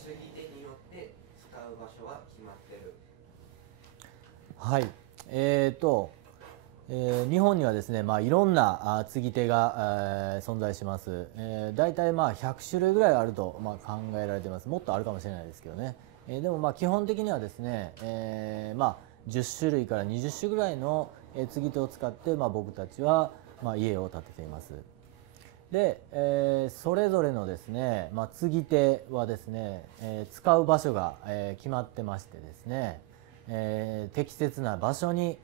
継ぎ手によって使う場所は決まってる。はい。日本にはですね、いろんな継ぎ手が、存在します。大体100種類ぐらいあると、考えられています。もっとあるかもしれないですけどね。でも基本的にはですね、10種類から20種ぐらいの継ぎ手を使って、僕たちは家を建てています。で、それぞれのですね、継ぎ手はですね、使う場所が、決まってましてですね、適切な場所に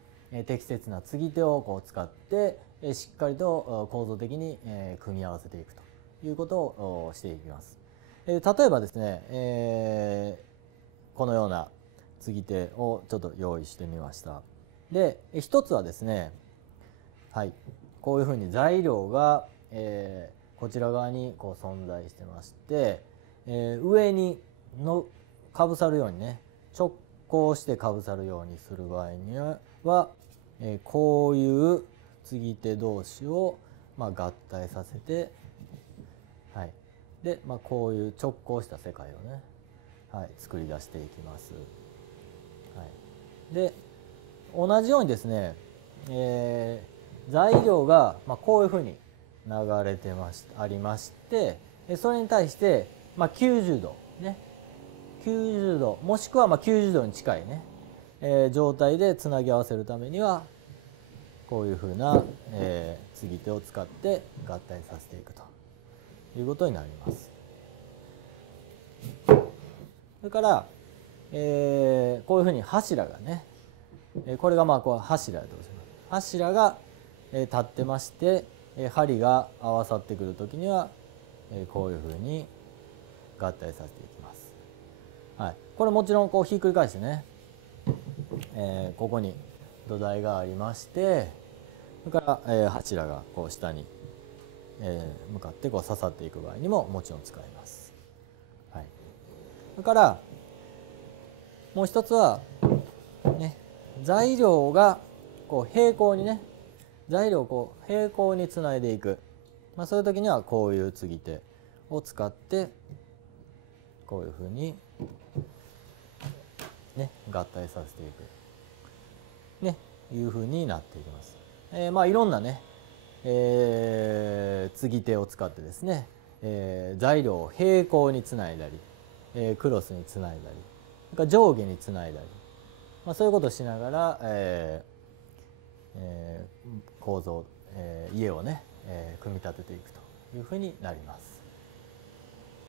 適切な継ぎ手をこう使ってしっかりと構造的に組み合わせていくということをしていきます。例えばですね、このような継ぎ手をちょっと用意してみました。で、一つはですね、はい、こういうふうに材料が、こちら側にこう存在してまして、上にかぶさるようにね、直こうしてかぶさるようにする場合には、こういう継ぎ手同士を合体させて、はい、で、こういう直行した世界をね、はい、作り出していきます。はい、で同じようにですね、材料がこういうふうに流れてありまして、それに対して90度ね、90度もしくは90度に近いね、状態でつなぎ合わせるためにはこういうふうな、継ぎ手を使って合体させていくということになります。それから、こういうふうに柱がね、これがこう柱でございます。柱が立ってまして、針が合わさってくるときにはこういうふうに合体させていきます。はい、これもちろんこうひっくり返してね、ここに土台がありまして、それから、柱がこう下に、向かってこう刺さっていく場合にももちろん使います。はい、それからもう一つは、ね、材料がこう平行にね、材料をこう平行につないでいく、そういう時にはこういう継ぎ手を使ってこういうふうに、ね、合体させていく、ね、いうふうになっていきます。いろんなね、継ぎ手を使ってですね、材料を平行につないだり、クロスにつないだり、それから上下につないだり、そういうことをしながら、構造、家をね、組み立てていくというふうになります。